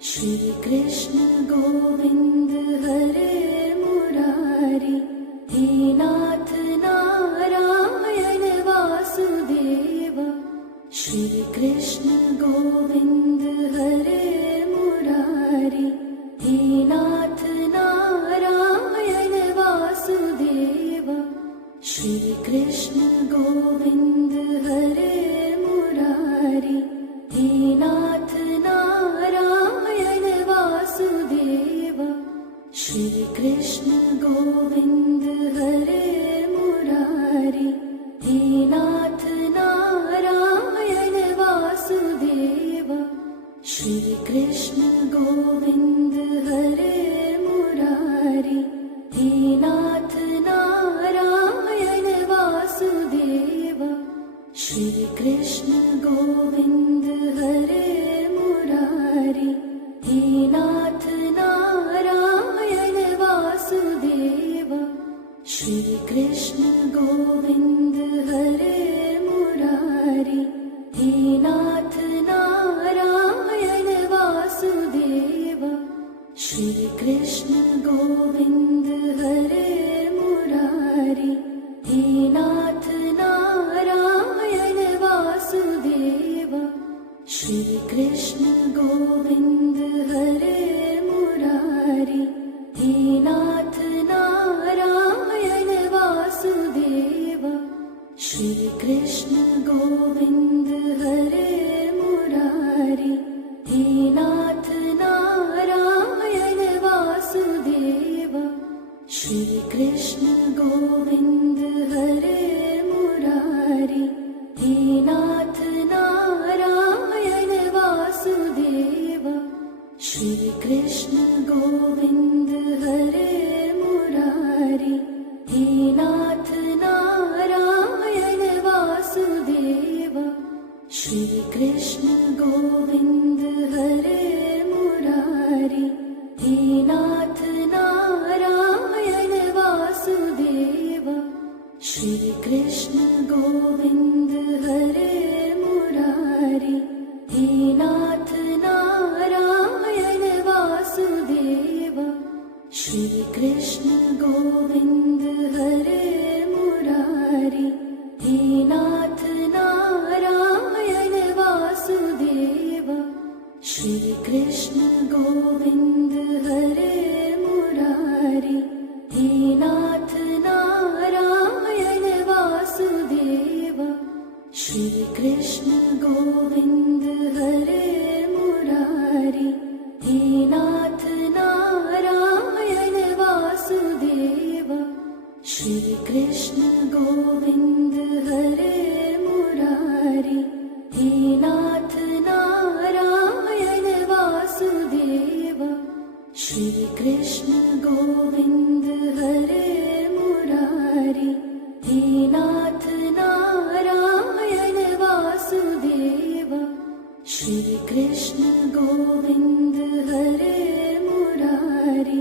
Shri Krishna Govind हरे Murari, हे नाथ Narayan Vasudev. Shri Krishna Govind हरे Murari, हे नाथ Narayan Vasudev. Shri Krishna Govind हरे Murari, हे नाथ Narayan Vasudev. Shri Krishna Govind हरे Murari, हे नाथ Narayan Vasudev. Shri Krishna Govind हरे Murari, हे नाथ Narayan Vasudev. Shri Krishna Govind हरे Murari, हे नाथ Narayan Vasudev. Shri Krishna Govind हरे Murari, हे नाथ Narayan Vasudev. Shri Krishna Govind हरे Murari, हे नाथ Narayan Vasudev. Shri Krishna Govind हरे Murari, हे नाथ Narayan Vasudev. Shri Krishna Govind हरे Murari, हे नाथ Narayan Vasudev. Shri Krishna Govind हरे Murari, हे नाथ Narayan Vasudev. Shri Krishna Govind हरे Murari, हे नाथ Narayan Vasudev. Shri Krishna Govind हरे Murari, हे नाथ Narayan Vasudev. Shri Krishna Govind हरे Murari, हे नाथ Narayan Vasudev. Shri Krishna Govind हरे Murari, हे नाथ Narayan Vasudev. Shri Krishna Govind हरे Murari, हे नाथ Narayan Vasudev. Shri Krishna Govind हरे Murari, हे नाथ Narayan Vasudev. Shri Krishna Govind हरे Murari, हे नाथ Narayan Vasudev. Shri Krishna Govind हरे Murari, हे नाथ Narayan Vasudev. Shri Krishna Govind हरे Murari,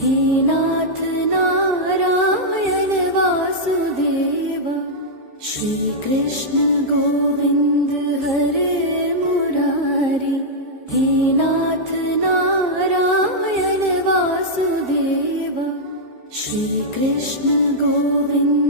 हे नाथ Narayan Vasudev. Shri Krishna Govind हरे Murari, हे नाथ Narayan Vasudev. Shri Krishna Govind